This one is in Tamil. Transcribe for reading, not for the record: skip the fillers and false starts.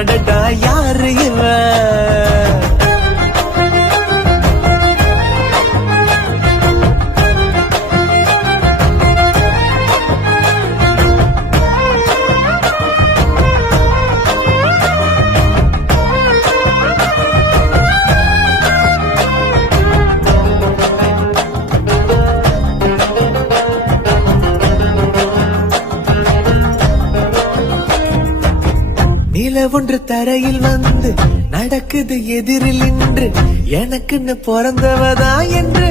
அடடா யாரு இவன்? நில ஒன்று தரையில் வந்து நடக்குது எதிரில் நின்று எனக்குன்னு பிறந்தவதா என்று